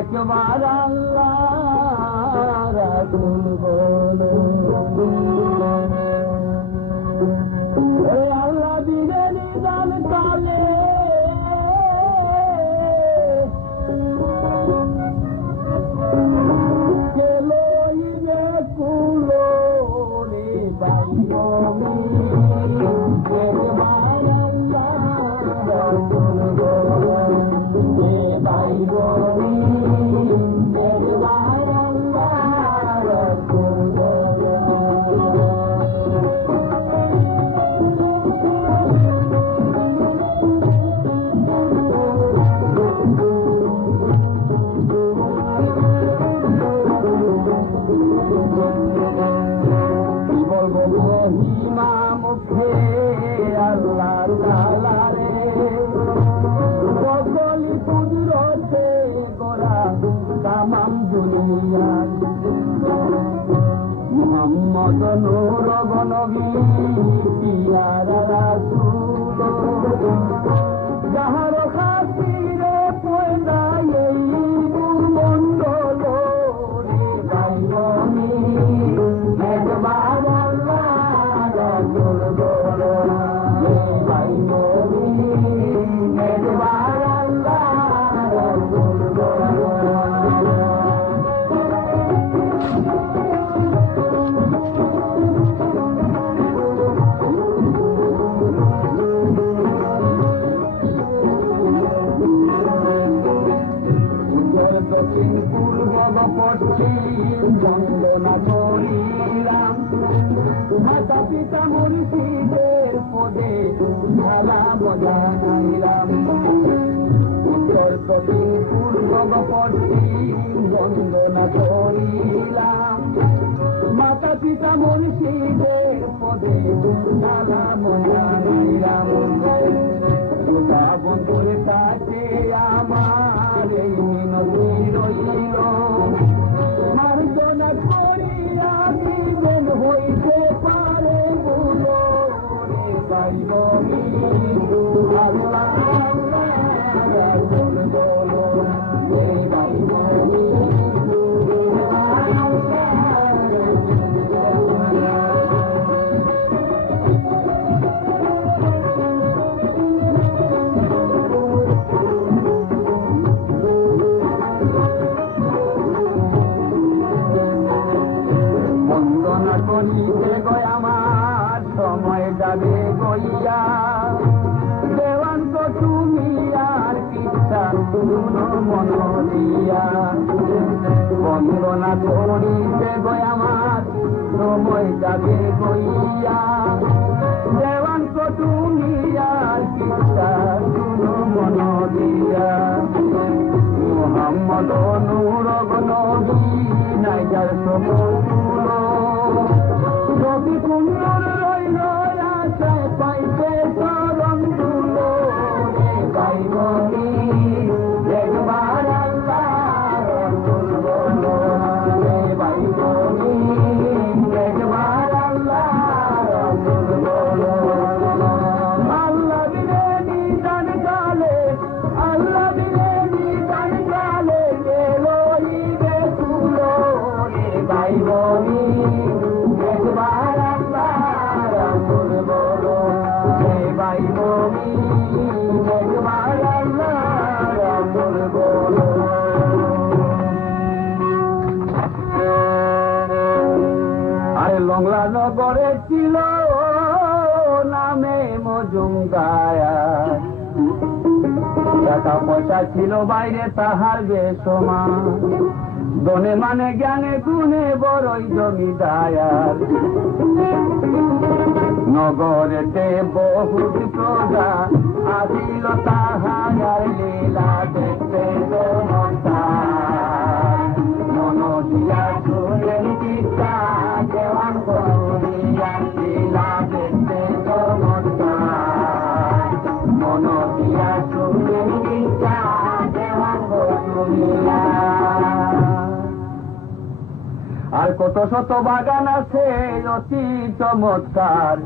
একবার আল্লাহ রাসূল বলো আল্লাহ দিলে নিদান কালে কেলইবে কুলো রে বাইমি একবার আল্লাহ রাসূল বলো রে বাইমি মোহাম্মদ নূর নবী পিয়ারা রাসূল যাহার খাতিরে পয়দা এই মণ্ডল রে বাইমি একবার আল্লাহ রাসূল বলো রে বাইমি একবার আল্লাহ রাসূল বলো পশ্চিম বন্দনা করিলাম মাতা পিতা মুর্শিদের পদে ঢালা বজাইলাম উত্তর দক্ষিণ পূর্ব পশ্চিম বন্দনা করিলাম মাতা পিতা মুর্শিদের পদে ঢালা বজাইলাম বন্ধুর কাছে আমার এই মিনতি রইল মার্জনা করি আমি মন হইতে পারে বলো রে বাইমি আল্লাহ রাসূল বলো রে বাইমি আমার সময় যাবে গইয়া দেওয়ান তো তুমি আর কিচ্ছা শুনো মন দিয়া বন্দনা করিতে গয় আমার সময় যাবে গইয়া দেওয়ান তো তুমি আর কিচ্ছা শুনো মন দিয়া মোহাম্মদ নূর নবী নাইজার সমতুল নবী কুমার রইল আশায় পাইতে চরণ দুলো রে বাইমি একবার আল্লাহ রাসূল বলো রে বাইমি একবার আল্লাহ রাসূল বলো আল্লাহ দিলে নিদান কালে আল্লাহ দিলে নিদান কালে কেলইবে কুলো রে বাইমি একবার আল্লাহ রাসূল বলো হে বাইমি একবার আল্লাহ রাসূল বলো আরে লংলা নগরে ছিল নামে মজুমদায়া টাকা পয়সা ছিল বাইরে তাহার বেসমান দনে মানে জ্ঞানে গুণে বড়ই জমিদার নগরেতে বহুত প্রজা আসিল তাহার লীলা দেখতে মন দিয়া শুনেন পিতা দেওয়ান করিয়া লীলা দেখতে মন দিয়া শুনেন পিতা দেওয়ান করিয়া আর কত শত বাগান আছে অতি চমৎকার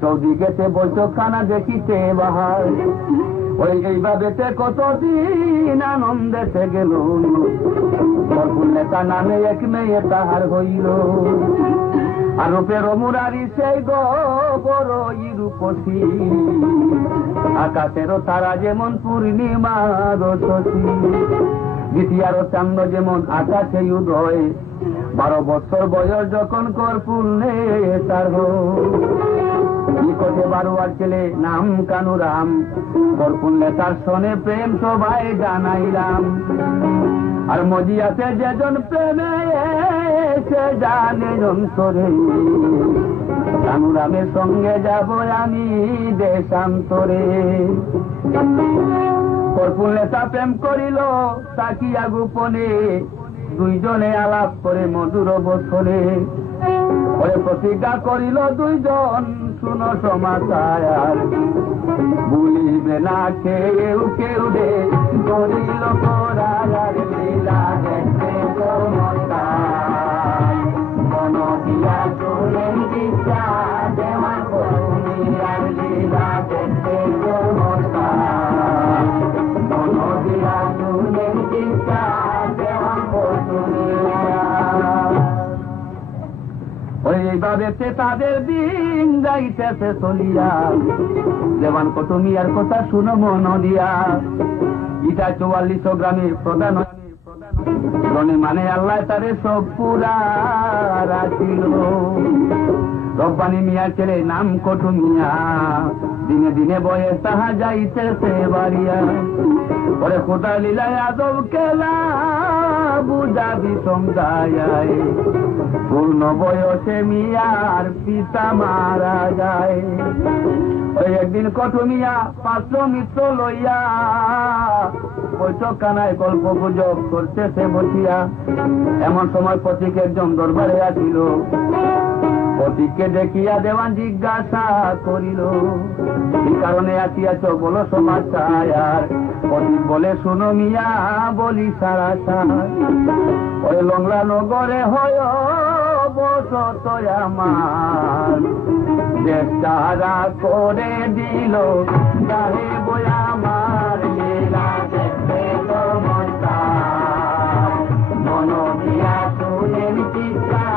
চৌদিকেতে বৈঠকখানা দেখিতে বাহার। ওই এইভাবে কতদিন আনন্দেতে গেল, বরপুর নেতা নামে এক মেয়ে তাহার হইল। আর রূপের মুরারি সেই বড় রূপসী, আকাশেরও তারা যেমন পূর্ণিমার শশী। দ্বিতীয়ার চান্দ যেমন আকাশে উদয়, 12 বছর বয়স যখন কর্পূর্ণে তার নিকটে বারোয়ার ছেলে নাম কানুরাম, কর্পূর্ণে তার শোনে প্রেম সবাই জানাইলাম। আর মজিয়াতে যেজন প্রেমে সে জানে অন্তরে, কানুরামের সঙ্গে যাব আমি দেশান্তরে। কর্পূর্ণে তা প্রেম করিল তাকিয়া গোপনে, দুইজনে আলাপ করে মধুর বছরে। ওরে প্রতিজ্ঞা করিল দুইজন শুনো সমাচার, ভুলিবে না কেউ কেউ রে, করিল করার লীলা দেখতে চমৎকার। মন দিয়া চলেন দিশা দেওয়ার কর্পূর্ণিয়ার লীলা দেখতে চমৎকার। মন দিয়া চলেন দিশা দেওয়ার কর্পূর্ণিয়ার। ওইভাবে তাদের দিন যাইতেছে চলিয়া, দেওয়ান কুটুমিয়ার কথা শুনো মন দিয়া। ইটা 44 গ্রামের প্রধান মানে আল্লাহ তারে সব পুরা রাখিল। রব্বানি মিয়ার ছেলে নাম কুটুমিয়া, দিনে দিনে বয়স তাহা যাইতেছে বাড়িয়া। পরে খোদা লীলায় আদব কেলা বুঝাবি সমঝায়, পূর্ণ বয়সে মিয়ার পিতা মারা যায়। ওই একদিন কুটুমিয়া 5 মিত্র লইয়া বৈঠকখানায় গল্প গুজব করতেছে বসিয়া। এমন সময় পথিক একজন দরবারে আসিল, পথিককে দেখিয়া দেওয়ান জিজ্ঞাসা করিল, কি কারণে আসিয়াছ বলো সমাচার। পথিক বলে শুনো মিয়া বলি সারা সার, ওই লংলা নগরে হয় বসত আমার, দেশ তারা করে দিল গাহে বয়া আমার লীলা দেখতে চমৎকার। মন দিয়া শুনেন চিৎকা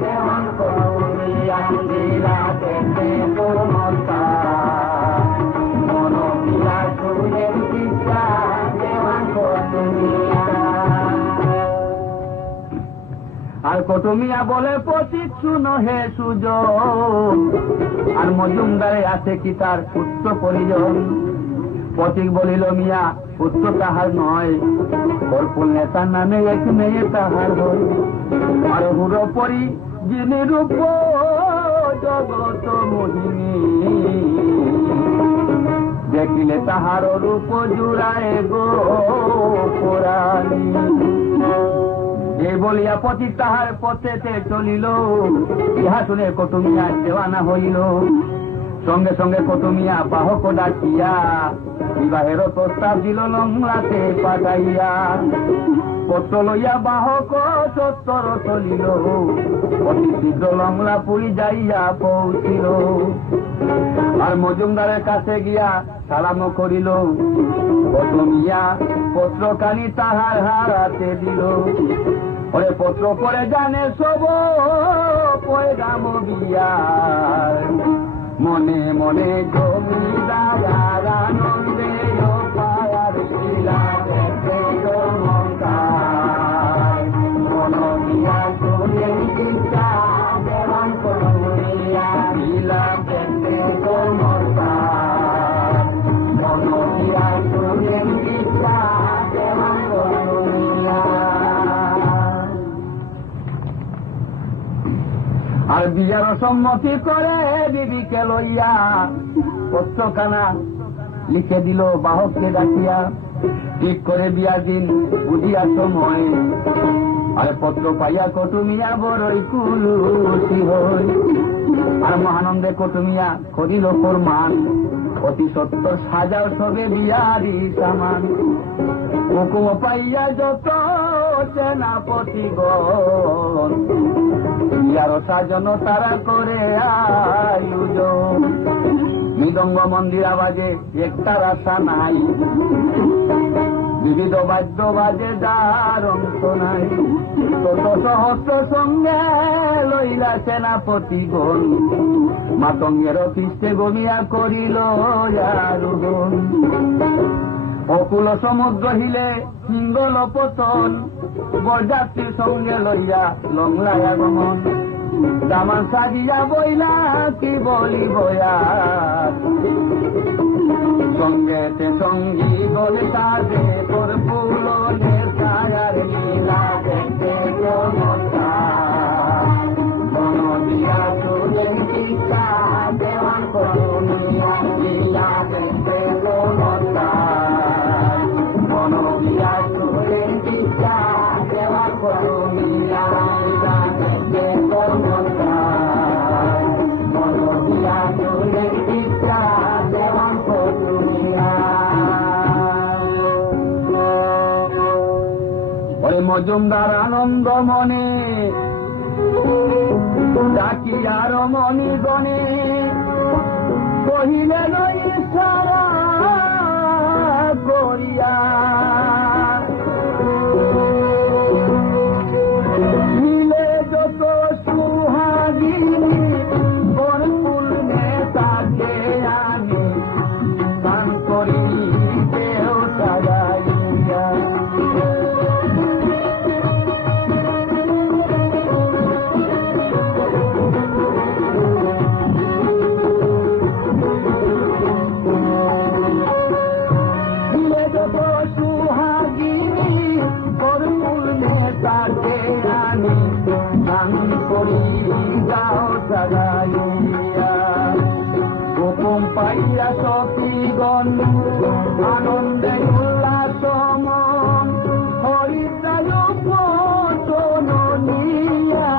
দেওয়ান কর্পূর্ণিয়ার লীলা দেখতে চমৎকার। মন দিয়া শুনেন চিৎকা দেওয়ান কর্পূর্ণিয়ার। আর কুটুমিয়া বলে পথিক শুনো হে সুজন, আর মজুমদারে আছে কি তার পুত্র পরিজন। পথিক বলিল মিয়া পুত্র তাহার নয়, কর্পূর নেতার নামে এক মেয়ে তাহার হয়। আর হুড়ো পরি যিনি রূপ জগত মোহিনী, দেখিলে তাহার রূপ জুড়ায় গো পুরাণী। এই বলিয়া পথিক তাহার পথেতে চলিল, ইহা শুনে কুটুমিয়া দেওয়ানা হইল। সঙ্গে সঙ্গে কুটুমিয়া বাহক ডাকিয়া বিবাহের প্রস্তাব দিল লংলাতে পাঠাইয়া। পত্র লইয়া বাহক সত্তর চলিল, অতি শীঘ্র লংলা পুরী যাইয়া পৌঁছিল। আর মজুমদারের কাছে গিয়া সালাম করিল, কুটুমিয়া পত্রখানি তাহার হারাতে দিল। ওরে পত্র পরে জানে সব পয়গাম বিয়ার, মনে মনে জমিদার আনন্দে পায়ার লীলা দেখতে চমৎকার। মন দিয়া শুনেন চিৎকা দেওয়ান কর্পূর্ণিয়ার লীলা দেখতে চমৎকার। মন দিয়া শুনেন চিৎকা দেওয়ান কর্পূর্ণিয়ার। আর বিয়ার সম্মতি করে দিদিকে লইয়া পত্রখানা লিখে দিল বাহককে ডাকিয়া। ঠিক করে বিয়ার দিন বুঝিয়া সময়, আর পত্র পাইয়া কুটুমিয়া বড়ই খুশি হই। আর মহানন্দে কুটুমিয়া করিল ফরমান, অতি সত্তর সাজাও সবে বিয়ারি সামান। হুকুম পাইয়া যত সেনাপতিগণ বিয়ার সাজন তারা করে আয়োজন। মৃদঙ্গ মন্দির আওয়াজে একটা রাস্তা নাই, বিবিধ বাদ্য বাজে যার অন্ত নাই। তত সহস্র সঙ্গে লইলা সেনাপতিগণ, মাতঙ্গের খ্রিস্টে গমিয়া করিল আরোহণ। অকুল সমুদ্র হিলে হিঙ্গল পতন, বরযাত্রীর সঙ্গে লইয়া লংলায় আগমন। দামান সাজিয়া বইলা কি বলি বয়া, সঙ্গেতে সঙ্গী গলে কাজে তোর ফুলনে ছায়ার নীলা দেখতে চমৎকার। মন দিয়া চলে শিক্ষা দেওয়ান করুনিয়া নীলা দেখতে চমৎকার। মন দিয়া চলে শিক্ষা দেওয়ান করুনিয়া নীলা দেখতে চমৎকার। মন দিয়া চলে শিক্ষা দেওয়ান করুনিয়া। ওই মজুমদার আনন্দ মনে ডাকিয়ার মনি গণে, কহিলেন ইশারা করিয়া, মিলে যত সুহাগিনী বরকুল নেতাকে আমি গান করি কেউ সাজাইয়া। হুকুম পাইয়া সখীগণ আনন্দে উল্লাস মন, হরিদ্রায় পতন নিয়া।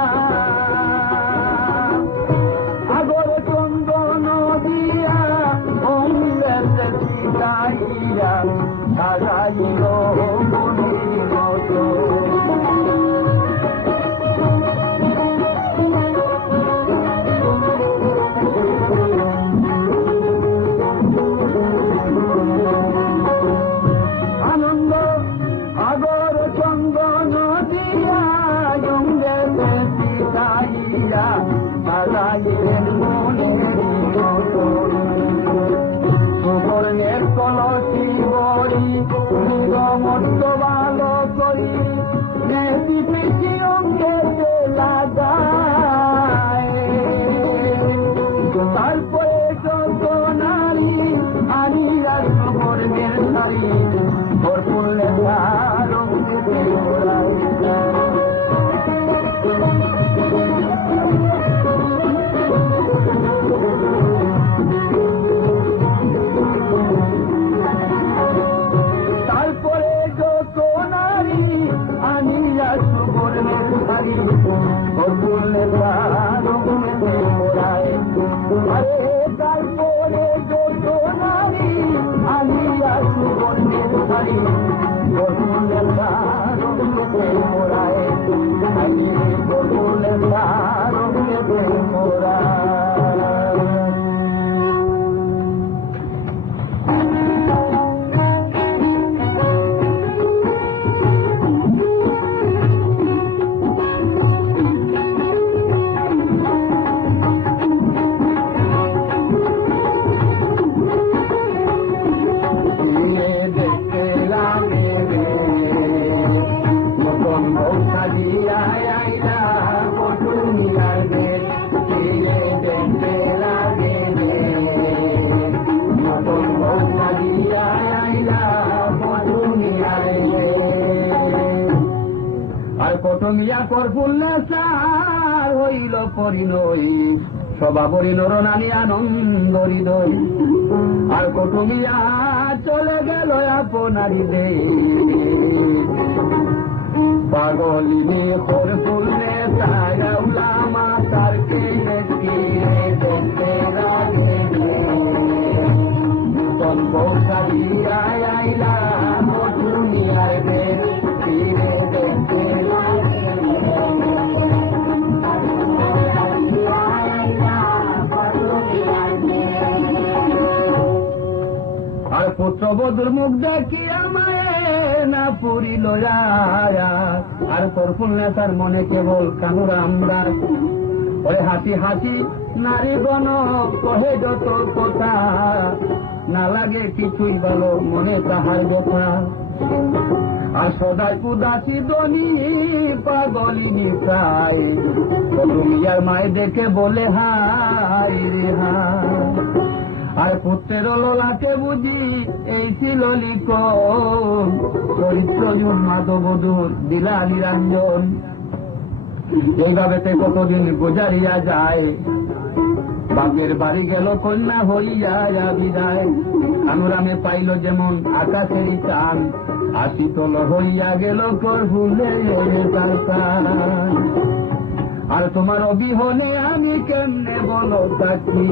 আগর চন্দন দিয়া অমৃতের শিখাইয়া সাজাইল মনির মতো। সুবর্ণের কলসি বড়ি নিগমত্ব ভালো করি, নেতি পিছি অঙ্গে লাগায়। তারপরে যত নারী আনিরা সুবর্ণের শাড়ি, ভরপুর লেখা রঙে ওড়ায়। তারপরে যত নারী আনিয়া সুবর্ণের শাড়ি, ভরপুর লেখা রঙে ওড়ায়। আরে তারপরে যত নারী আনিয়া সুবর্ণের শাড়ি, ভরপুর লেখা রঙে ওড়ায়। আমি ভরপুর লেখা রঙে ওড়ায়। কটমিয়া করপুল্লে সার হইল পরিণয়, সভাপরি নরনারী আনন্দ হৃদয়। আর কটমিয়া চলে গেল আপনারি দেশ, পাগলিনী করপুল্লে সায়লা মাতার কে দেখতে রাখে। নূতন বৌসা দিয়া আইলা কটমিয়ার দেশ, ফিরে দেখতে পুত্রবধূর মুখ দেখিয়া মায়ে না পুরিল আর করফুল্লে তার মনে কেবল কানুরাম দাস। ওরে হাসি হাসি নারীগণ কহে যত কথা, না লাগে কিছুই ভালো মনে তাহার কথা। আর সদাই উদাসী দনি পাগলিনী চাই, তুমি আর মায় দেখে বলে হাই রে হাই। আর পুত্রের লোলাকে বুঝি এই ছিল লিখন, চরিত্র মাধবধূর দিলা নিরঞ্জন। এইভাবে কতদিন গুজারিয়া যায়, বাপের বাড়ি গেল কন্যা হইয়া বিদায়। কানুরামে পাইল যেমন আকাশের চান, আসিতল হইয়া গেল করফুলে আর তোমার অবিহনে আমি কেমনে বলো থাকি,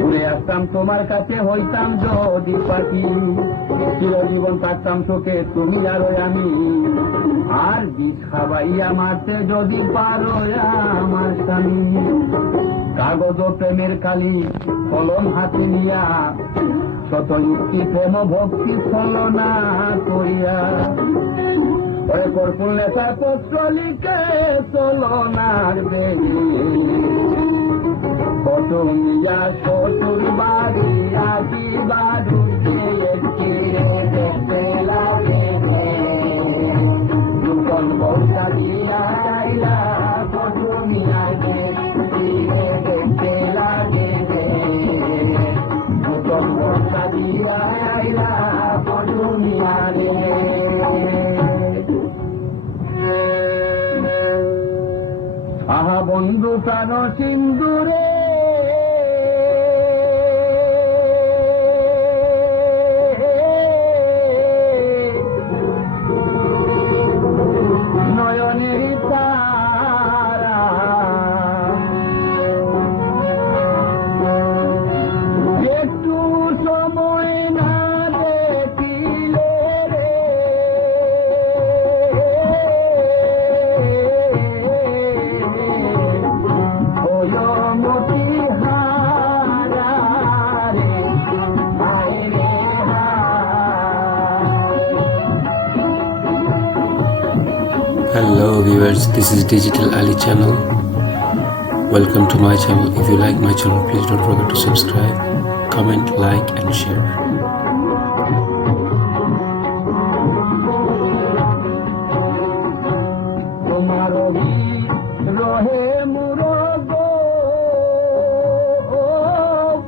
ঘুরে আসতাম তোমার কাছে হইতাম যদি পাখি। চিরজীবন থাকতাম শোকে তুমি আর আমি, আর বিষ খাবাইয়া মারতে যদি পারো আমার স্বামী। কাগজ প্রেমের কালি কলম হাতে নিয়া, শত যুক্তি প্রেম ভক্তি ছলনা করিয়া, ওরে করফুল নেশার পত্র লিখে চলনার বেগে, কটুমিয়া শ্বশুর বাড়ি আদি বাড়ি দেখতে লাগে, দুজন বৌসা দিয়া আইলা কটুমিয়া দেখতে লাগে, দুজন বৌসা দিয়া আইলা কটুমিয়া রে। আহা বন্ধু প্রাণ সিন্দুরে নয়নে তারা, একটু সময় না দেখিলে রে, Hello viewers, this is Digital Ali channel. Welcome to my channel. If you like my channel, please don't forget to subscribe, comment, like and share. তোমার রহে মুরগ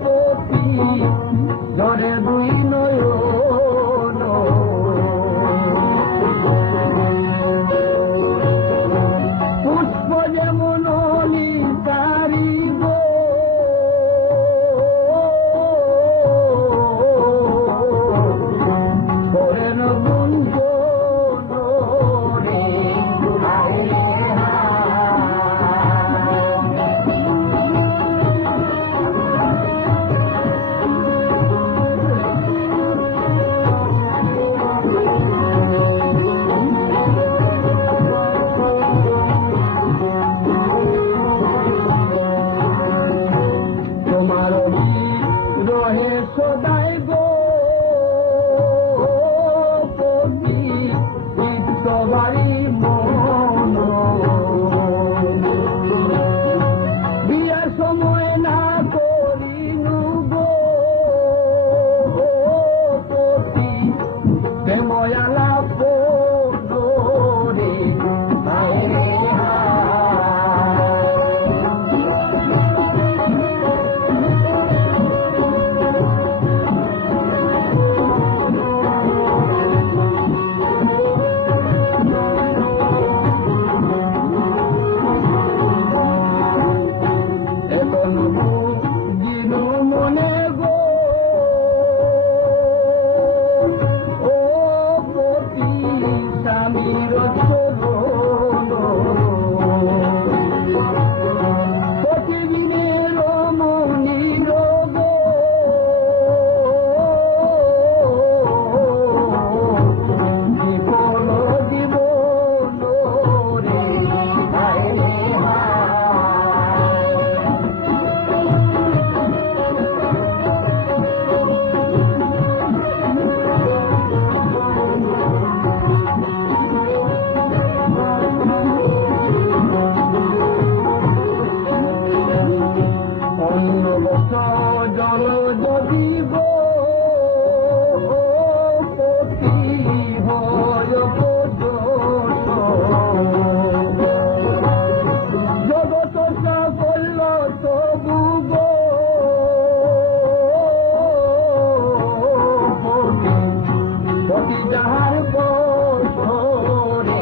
পতি ধরে দুই নয়ন, পুষ্প যেমন অলিকারি গো, করেন গুঞ্জন রে হায় রে তোমার রহে সদাই গো পতি চিত্তবাড়ি মন, বিয়ার সময় না করিনু গো পতি প্রেময়ালা রে হায় রে জল যদি গো পতি হয় জগত সাফল্য তবু গো পতি যাহার বছরে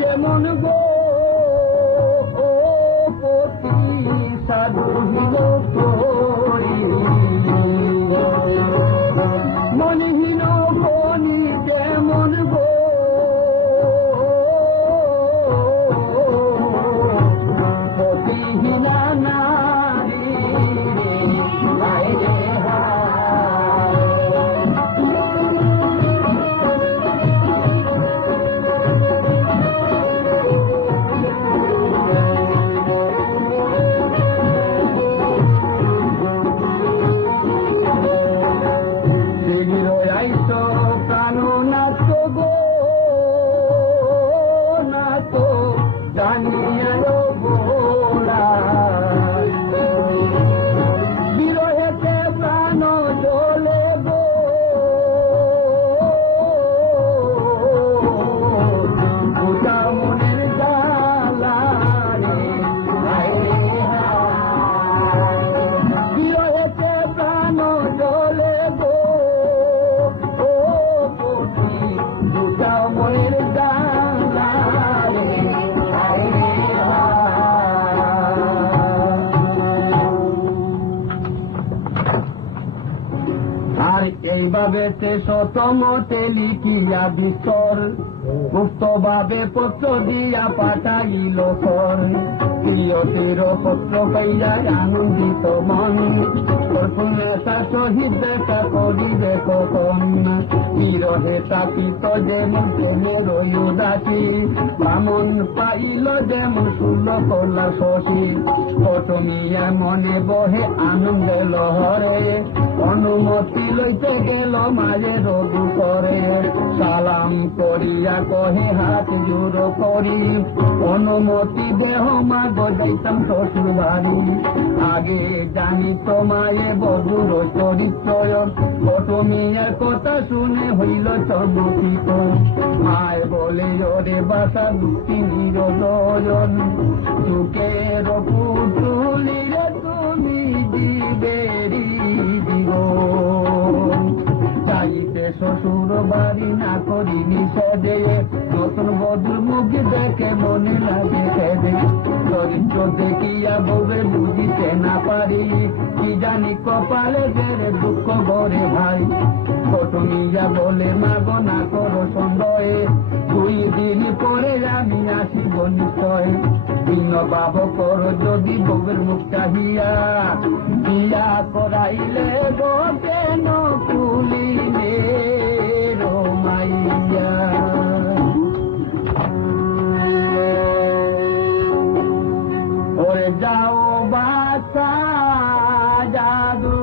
যেমন গো পতি সাধুহীন করি মনহীন বনি যেমন গো পতিহীনা নারী বিরহেতে প্রাণ জলে গো গোটা মনের জ্বালারে বিরহেতে প্রাণ জলে গো গোটা মনের জ্বালারে আর এইভাবে সে শতমতে লিখিয়া বিস্তর গুপ্তভাবে পত্র দিয়া পাঠাইল কর প্রিয়তির পত্র পাইয়া আনন্দিত মন প্রফুল্লতা সহিত দেখা করিবে কখন বিরহে তাপিত যেমন প্রেমের উদাসী বামন পাইল যেমন শুল কলা শশী পটমিয়া মনে বহে আনন্দে লহরে অনুমতি লইতে গেল মায়ের রঘু করে সালাম করিয়া কহে হাত জোড় করি অনুমতি দেহ মাগ যাইতাম শ্বশুর বাড়ি আগে জানি তো মায়ে বধুর চরিত্র পটমিয়ার কথা শুনে হইল চমকিত মায় বলে ওরে বাসা দুঃখী নিরদয়ন চুকের পুতুলিরে তুমি দিবেরি চাইতে শ্বশুর বাড়ি না করি নিষেধে নতুন বধুর মুখ দেখে মনে লাগে খেদে চরিত্র দেখিয়া বলে বুঝিতে না পারি কি জানি কপালে জেরে দুঃখ গড়ে ভাই পটমিয়া বলে মাগো না করো সন্দেহে 2 দিন পরে আমি আসিব নিশ্চয় ভিন্ন ভাব করো যদি বউয়ের মুখ চাহিয়া বিয়া করাইলে গো কেন কুলিলে রোমাইয়া ওরে যাও বাছা জাদু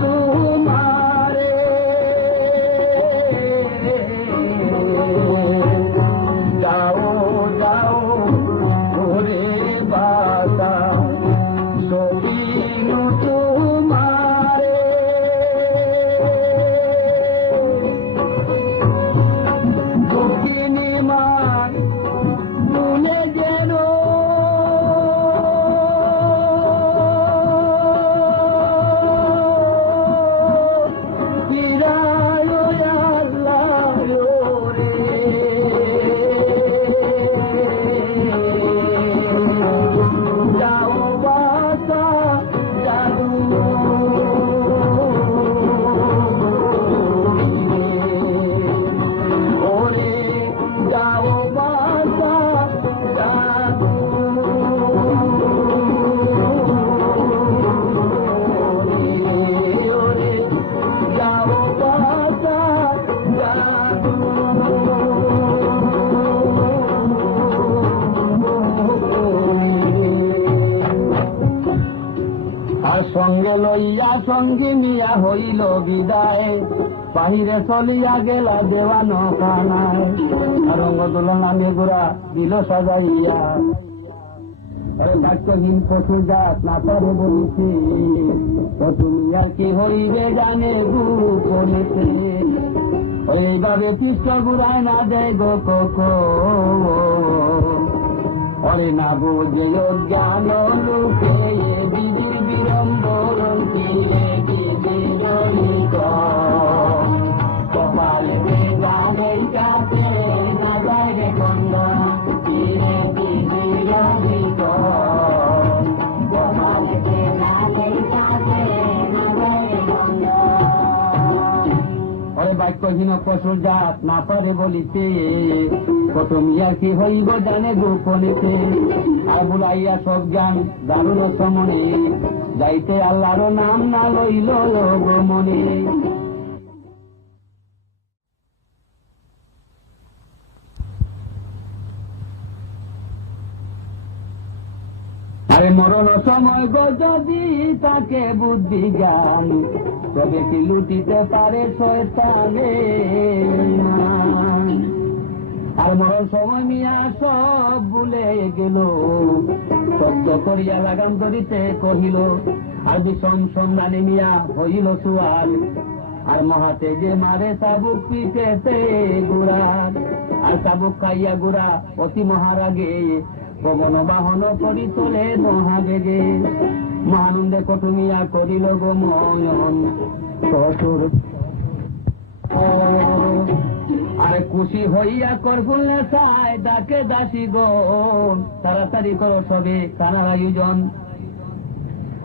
তোমারে যাও যাও ওরে বাতা সখিনু তোমারে দক্ষিণী মান তুমি যেন সঙ্গে লইয়া সঙ্গে নিয়া হইল বিদায় বাহিরে চলিয়া গেলা দেওয়ানো খানায় রঙ্গ দোলনা মেঘুরা দিল সাজাইয়া বাক্যহীন পশু জাত না পারে বলিছে তুমি আর কি হইবে জানে গোপনেতে ওইভাবে কৃষ্ণ ঘুরায় না দেয় গো কোকো অরে না বোঝে অজ্ঞান লোকে বিজুর বিড়ম্বরণ কিরে বিজয়িত কপালে গানের কাছে না বাইরে খন্ড কিরে বিজয়িত কপালে গানের কাছে না বাইরে খন্ড ওই বাক্যহীন পশুর জাত না পারে বলিতে প্রথম ইয়ার কি হইব জানে গোপনেতে আর বুলাইয়া সব জ্ঞান দারুণ সমনে যাইতে আল্লাহর নাম না লইল মনে আরে মরণ সময় গো যদি তাকে বুদ্ধি জ্ঞান তবে কি লুটিতে পারে শয়তানে আর মরণ সময় মিয়া সব ভুলে গেল সত্য করিয়া লাগান ধরিতে কহিল আর বিষম সন্ধানে মিয়া হইল সুয়াল আর মহাতে যে মারে চাবুক পিঠেতে গুড়ার আর চাবুক খাইয়া গুড়া অতি মহারাগে পবন বাহন করি চলে মহাবেগে মহানন্দে কটুমিয়া করিল গো মনন শ্বশুর আরে খুশি হইয়া করগুল চায় ডাকে দাসী গণ তাড়াতাড়ি করো সবে কানার আয়োজন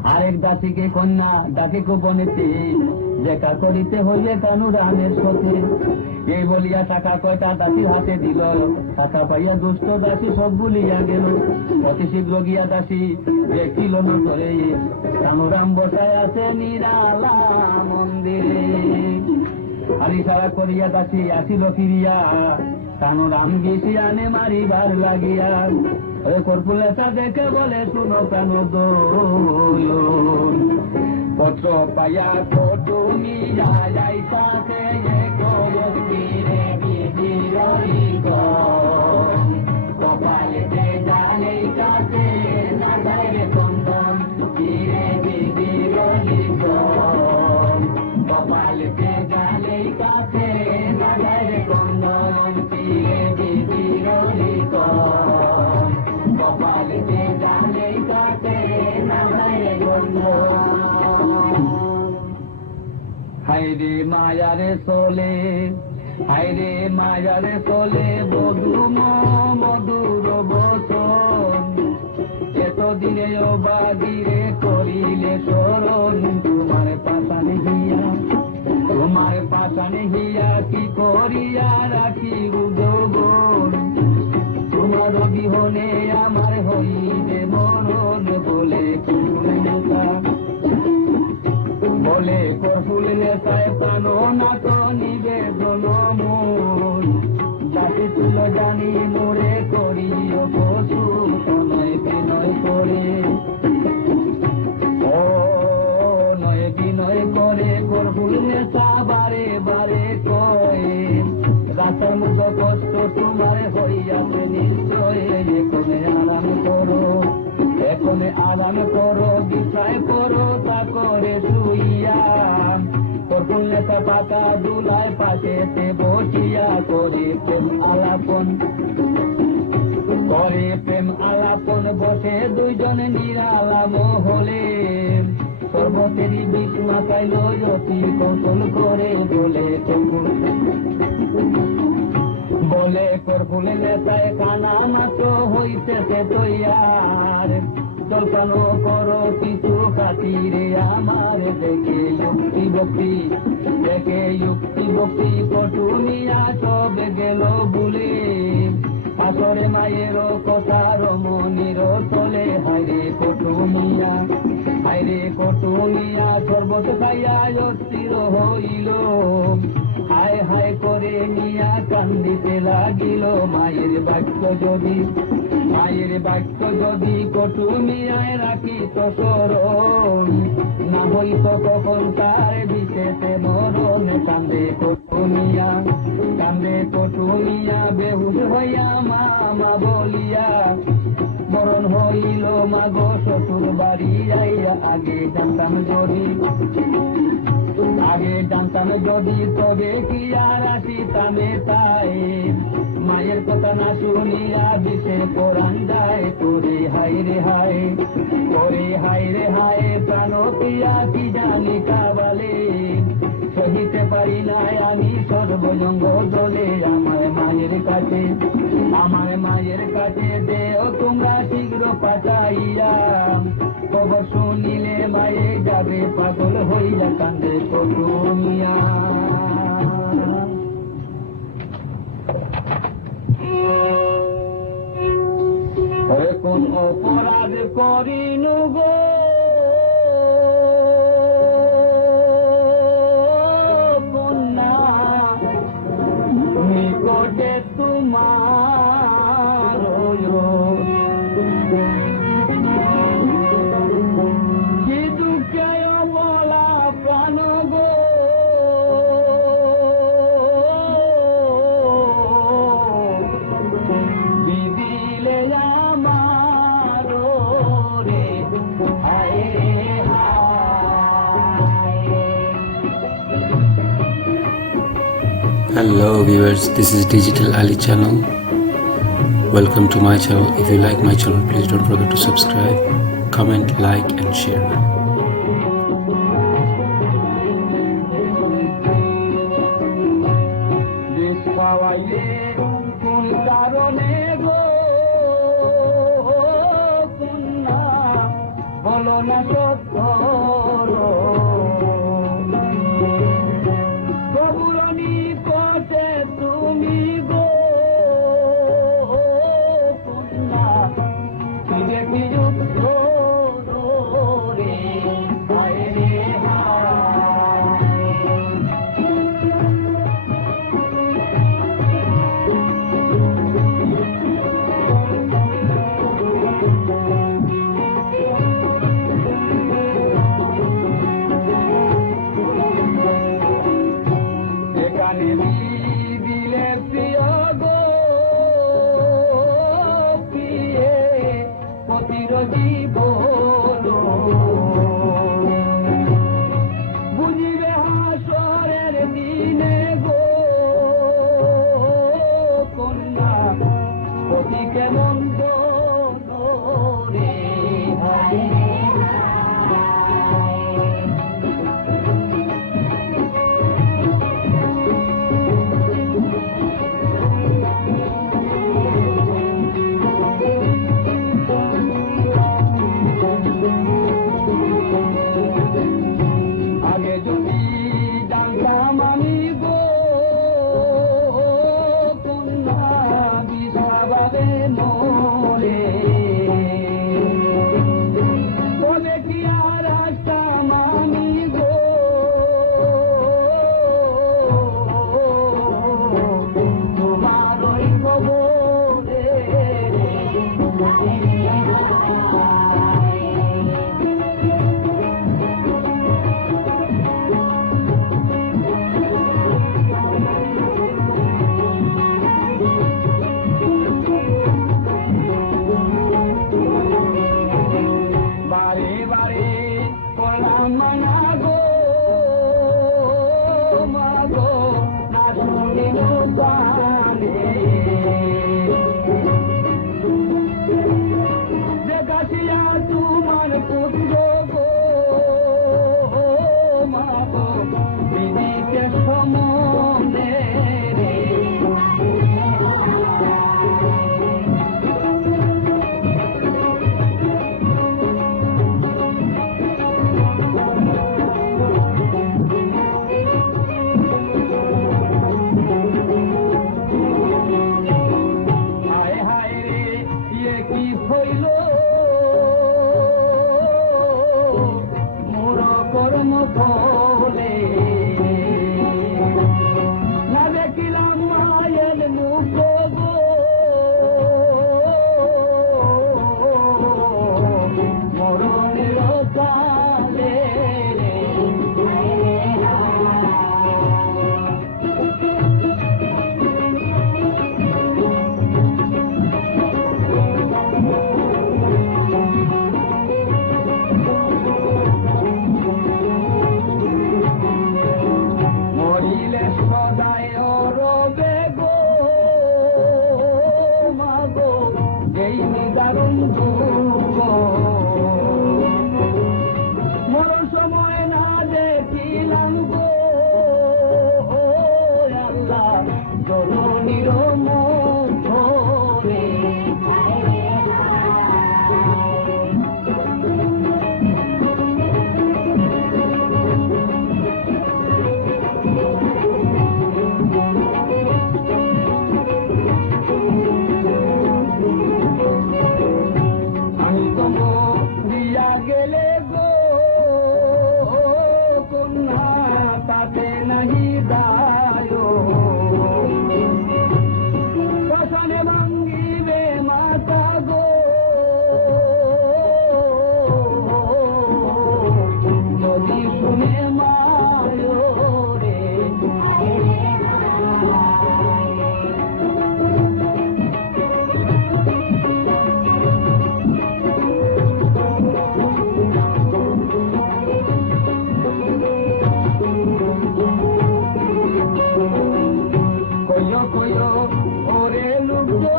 আরেক দাসীকে কন্যা ডাকে গোপনেতে দেখা করিতে হইলে কানু রামের সাথে এই বলিয়া টাকা কয়টা দাসী হাতে দিল টাকা পাইয়া দুষ্ট দাসী সব ভুলিয়া গেল অতি শীঘ্র গিয়া দাসী দেখিল নজরে কানু রাম বসায় আছে নিরালা মন্দিরে আলি সারা করিয়া দাসী আসিল ফিরিয়া কানু রাম গেছি আনে মারিবার লাগিয়া কর্পুলেটা দেখে বলে শুনো কানু গো পত্র পায়া তো তুমি যাইতাতে কপালেতে জানে কাছে না বাইরে কন্দন কিরে বিদির কপালেতে জানে কাছে না বাইরে কন্দন কিরে বিদির কপালেতে জানে কাছে না বাইরে কন্দন হাইরে মায়ারে চলে হাইরে মায়ারে চলে বধুম মধুর বচন এতদিনে বাগিরে করিলে শরণ তোমার পাশানে হিয়া কি করিয়া রাখি উদগণ তোমার বিহনে আমার হইবে মরণ বলে বলে কর্পুল নেতায় পানো না তো নিবেদন মন জাতি তুল জানি মোরে করিও পশু নয় বিনয় করে ও নয় বিনয় আরাম করো বিষয় করো তা করে শুইয়া ফুললেতে পাতা দুলায় পাশেতে বসিয়া করে প্রেম আলাপন বসে দুইজন নিরালাম হলে সর্বতেরই বিষ মাখাইল অতি কৌশল করে বলে করবুলে নেতায় কানা মাত্র হইতেছে তৈয়ার দলকানো করো কিছু খাতিরে আমার দেখে যুক্তি ভক্তি কটুনিয়া সব গেল বলে আসরে মায়ের কথা রমণীর তলে হাইরে কটুনিয়া সর্বত খাইয়া অস্থির হইল হায় হায় করে নিয়া কান্দিতে লাগিল মায়ের বাক্য যদি কটুনিয়ায় রাখি তো স্মরণ না হইত তখন তার বিশেষে মরণ কান্দে কটুনিয়া বেহুশ হইয়া মা বলিয়া মরণ হইল মাগো শ্বশুর বাড়ি আইয়া আগে জানতাম যদি তবে কি আর আসিতামে তাই মায়ের কথা না শুনিয়া দিশে পরাণ যায় করে হায় প্রাণ পিয়া কি জানি কাবালে সহিতে পারি নাই আমি সর্বজঙ্গ দলে আমার মায়ের কাছে দেও তোমরা শীঘ্র পাঠাইয়া খবর শুনিলে মায়ে যাবে পাগল হইয়া কান্দে কটুনিয়া কোন অপরাধ করিনু গো কন্যা নিকটে তোমার কি দুঃখে বলা প্রাণ গো দিদিলে আমার রে হায় Hello viewers, this is Digital Ali channel. Welcome to my channel. If you like my channel, please don't forget to subscribe, comment, like and share. কোন কারণে গো কন্যা বলো না সত্য প্রভুরানী পথে তুমি গো কন্যা দেখি যুদ্ধ রে বিদিতে সমনে রে। হায় হায় রে ইয়ে কি হইল মোর কর্ম ফলে, না দেখিলাম মায়ের মুখ গো মরণের কালে রে। মরিলে সদায় রবে গো মাগো এই নিদারুণ দুঃখ, মরণ সময় না দেখিলাম গো আল্লাহ জননীর মুখ রে। আমি তো মরিয়া গেলে গো কন্যা তাতে নাহি দায়, কসনে ভাঙ্গিবে মাতা গো যদি শুনে মায় রে। কইও কইও ওরে লুটো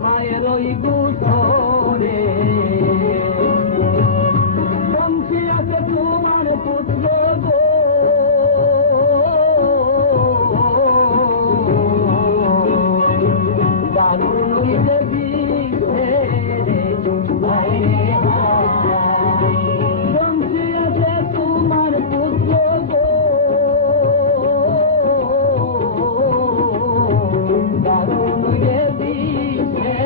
মায়ের ওই গুছরে, বংশী আছে তোমার পুত্র গো দারুণ হইলে দিছে রে। বংশী আছে তোমার পুত্র গো দারুণ হইলে দিছে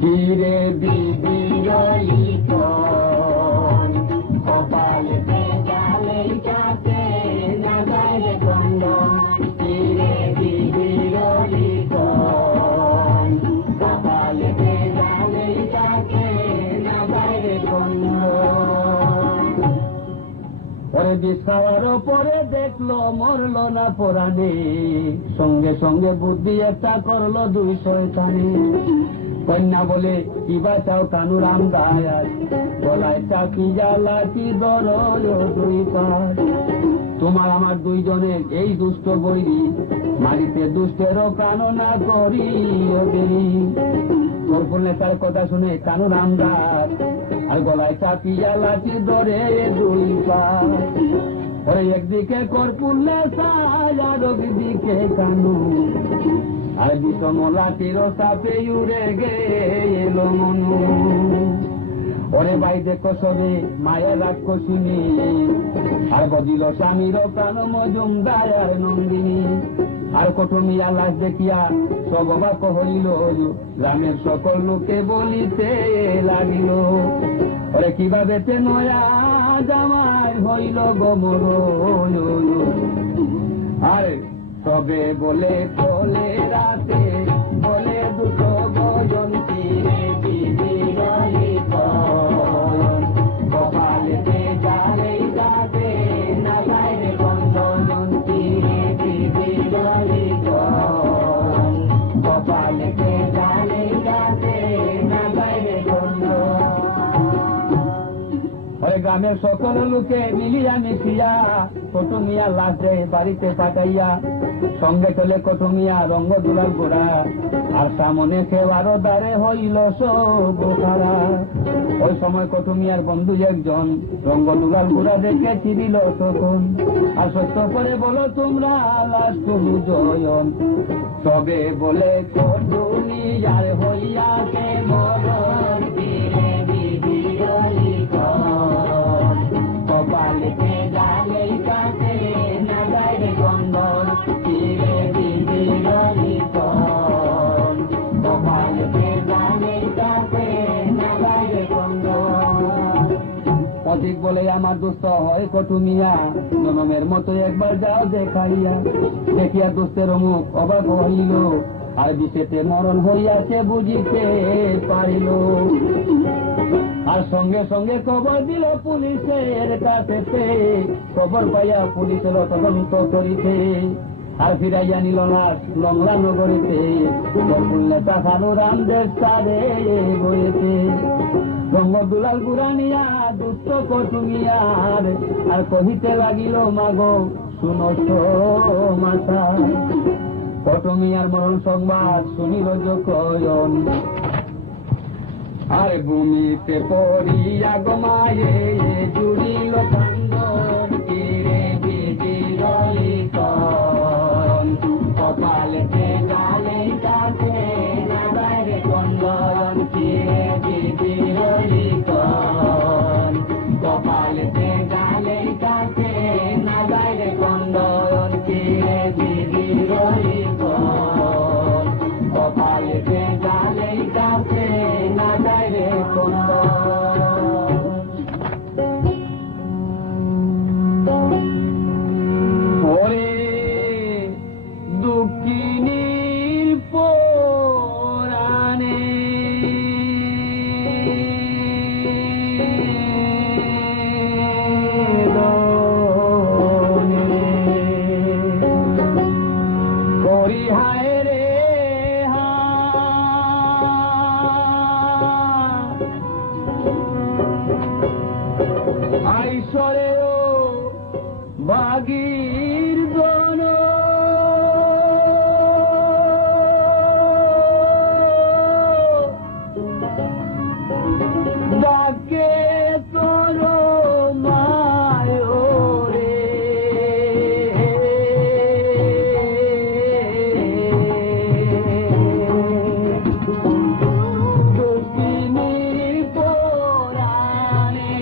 চিরে বিবিরই কপালে পেজালে কাছে না যায় গন্ধ, চিরে বিবিরই কপালে পেজালে কাছে না যায় গন্ধ। পরে বিছাওয়ার পরে দেখলো মরলো না পরাণে, সঙ্গে সঙ্গে বুদ্ধি একটা করলো দুই শয়তানে। কন্যা বলে কি বাঁচাও কানুরাম দায়ার, গলায় চাকি জ্বালাকি ধরো দুই পার। তোমার আমার দুইজনের এই দুষ্ট বৈরী, মারিতে দুষ্টেরও কাননা করি দেরি। তোর নেতার কথা শুনে কানুরাম দাস আর গলায় চাকি জ্বালাকি ধরে দুই পার। ওরে একদিকে কর্পুর নেশায় আর একদিকে কানু, আর বিষম লাঠির সাপে উড়ে গেল মনু। ওরে ভাই দেখো সবে মায়ের রাক্ষসিনী, আর বদিল স্বামীর প্রাণ মজুমদার আর নন্দিনী। আর কটমিয়া লাশ দেখিয়া সব অবাক হইল, গ্রামের সকল লোকে বলিতে লাগিল ওরে কিভাবে তে নয়া জামাই হইল গমর। আরে তবে বলে চলে রাতে বলে দুটো গজন্তি কপালেতে জালে যাবে না বাইরে বন্ধনন্তি কপালেতে জালে যাবে না বাইরে বন্ধ। গ্রামের সকল লোকে মিলিয়া মিশিয়া কটুমিয়া লাশ দেয় বাড়িতে পাঠাইয়া, সঙ্গে চলে কটুমিয়া রঙ্গ দুলাল গোড়া, আর সামনে খেবারও দ্বারে হইল সব খারা। ওই সময় কটুমিয়ার বন্ধু একজন রঙ্গ দুলাল গোড়া দেখে চিনিল তখন, আর সত্য করে বলো তোমরা লাশ তবু জয়ন। তবে বলে কটুমিয়ার হইয়াছে মরণ, ফিরে বিবিরলি কর, কপালেতে জালে কাছে না যায় রে গঙ্গর, ফিরে বিবিরলি কর, কপালেতে জালে কাছে না যায় রে গঙ্গর। অধিক বলে আমার দুস্থ হয় কটুমিয়া, জনমের মতো একবার যাও দেখাইয়া, দেখিয়া দুস্থের মুখ অবাক হইল, আর বিষেতে মরণ হইয়াছে বুঝিতে পারিল। আর সঙ্গে সঙ্গে খবর দিল পুলিশের কাছে, খবর পাইয়া পুলিশ এলো তদন্ত করিতে, আর ফিরাইয়া নিল লাশ লংলা নগরীতে, নেতা খানু রামদেব সারে বইতে। রঙ্গ দুলাল গুরানিয়া দুষ্ট কটুমিয়ার, আর কহিতে লাগিল মাগো শুনো মাথা। কটুমিয়ার মরণ সংবাদ শুনিল যখন, আর ভূমিতে পড়িয়া গমায়ে জুড়িল কান্দন, তীরে বিজিল লিখন, কপালেতে জালে কাছে না বাইরে কন্দন, তীরে বিজিল লিখন, কপালেতে জালে কাছে না বাইরে কন্দন, তীরে বিজিল লিখন, কপালেতে জালে কাছে না বাইরে কন্দন। ওরে দুঃখিনীর পরাণে করি হায় রে আইসরে ও বাগির জন, ডাকে তোর মায় রে, দুঃখিনীর পরাণে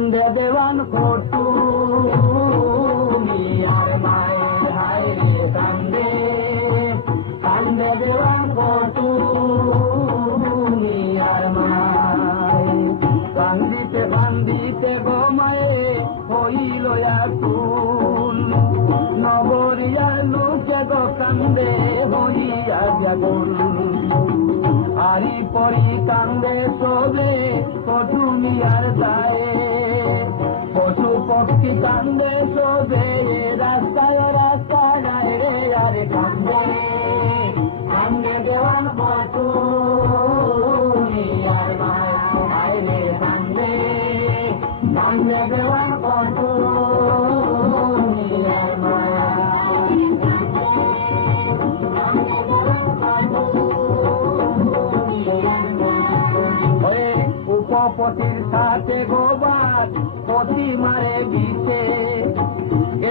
কান্দে দেওয়ান ফটু মিয়ার মায়ের হায় রে কান্দে কান্দে দেওয়ান ফটু মিয়ার মায় কান্দিতে কান্দিতে গো মায়ে হইল আকুল নগরিয়া লোকে গো কান্দে হইয়া ব্যাকুল আই পরি কান্দে সবে পটু মিয়ার দায়ে পশু পক্ষী কান্দে সবে রাস্তায় রাস্তায় রে আরে কান্দে কান্দে দেওয়ান পটু মিয়ার মায় রে কান্দে কান্দে দেওয়ান পটু মিয়ার মায় উপপতির সাথে গোবার পতি মারে দিতে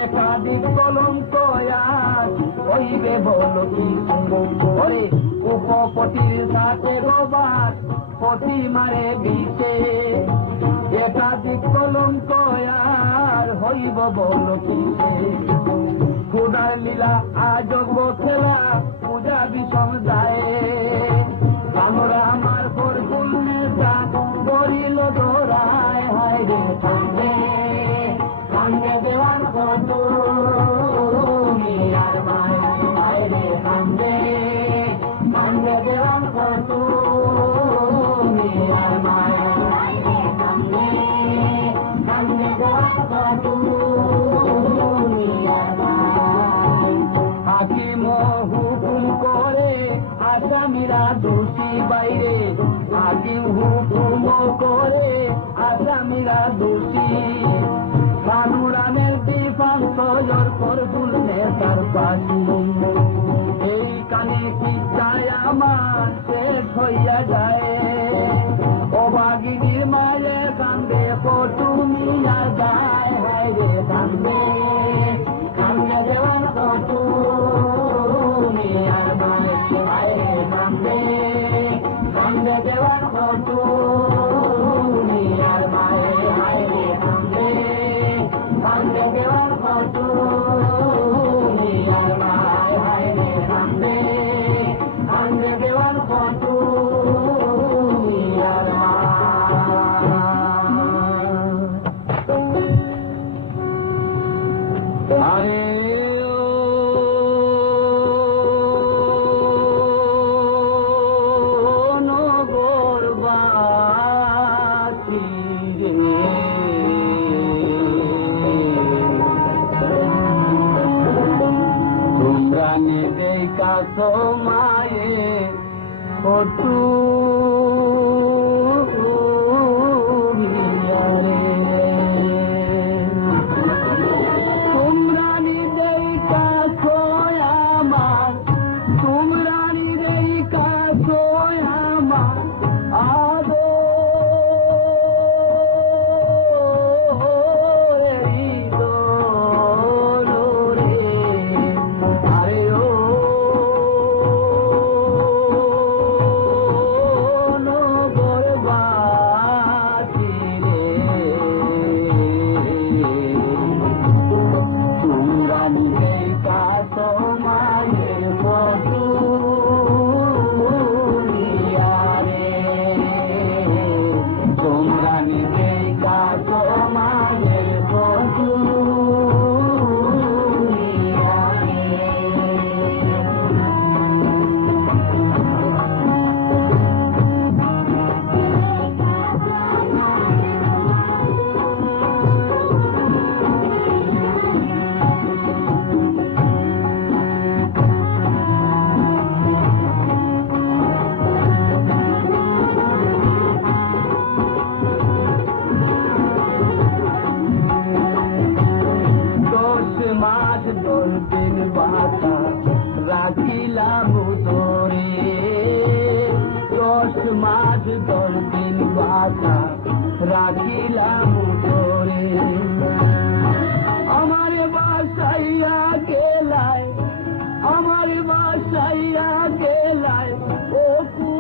একাধিক কলঙ্ক আজ হইবে বলো কি ওরে উপপতির সাথে গোবার পতি মারে দিতে একাধিক কলঙ্ক আর হইব বলো কি খুদার লীলা আজব খেলা পূজা বিষম যায় আমরা আমার ফরকুল নেতা করিল দোরায় হায় রে কান্দে কান্দে দেওয়ান কত মিয়ার মায় হায় রে কান্দে কান্দে দেওয়ান কত মিয়ার মায় হায় রে কান্দে কান্দে দেওয়ান কত মিয়ার মায় হাকিম হুকুম করে আসামিরা দোষী বাইরে হাকিম হুকুম করে আসামিরা দোষী কানুরামের বিপান্তর করবুল নেতার পাশি এই কানে শিক্ষায় আমার শেষ হইয়া যায় ও বাগিনীর মালে কান্দে পটু মিয়া যায় হায় রে কান্দে কান্দে দেওয়ান পটু মিয়ার মায় হায় রে কান্দে কান্দে দেওয়ান পটু মিয়ার মায় হায় রে কান্দে কান্দে দেওয়ান পটু মিয়ার মায় হায় রে কান্দে কান্দে দেওয়ান পটু মিয়ার মায় মায়ে পটু তোমরা নিজেই কাছো আমার তোমরা নিজেই কাছো আমার আদো রাখিলাম তোরে 10 মাস 10 দিন বাসা রাখিলাম তোরে আমার বাসাইয়া গেলায় আমার বাসাইয়া গেলায় ও কুল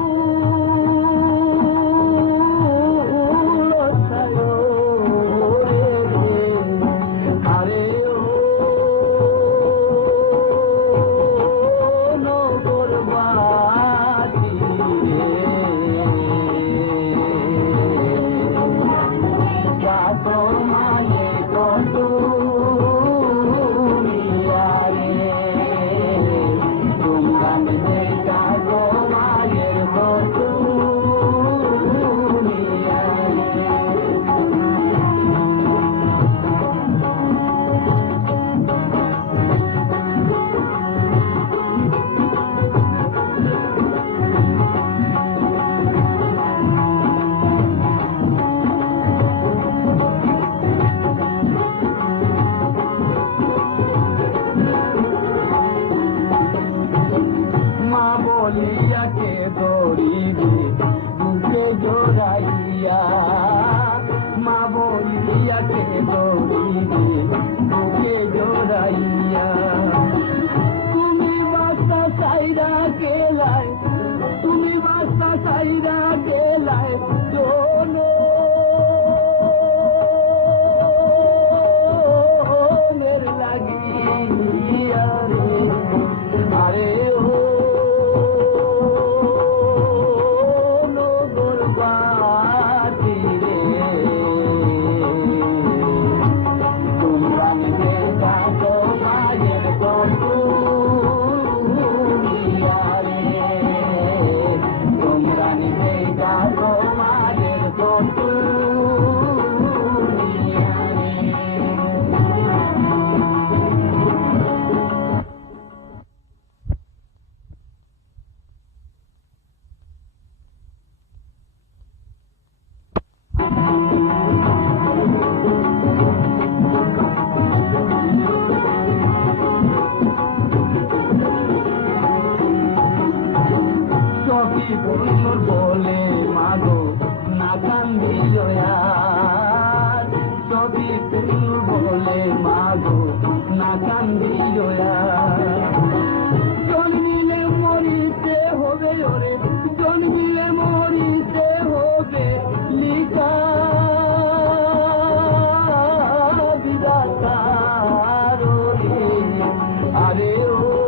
কান্দিল জন্মিলে মরিতে হবে ওরে জন্মিলে মরিতে হবে লিখা বিদাতার রে আরে ও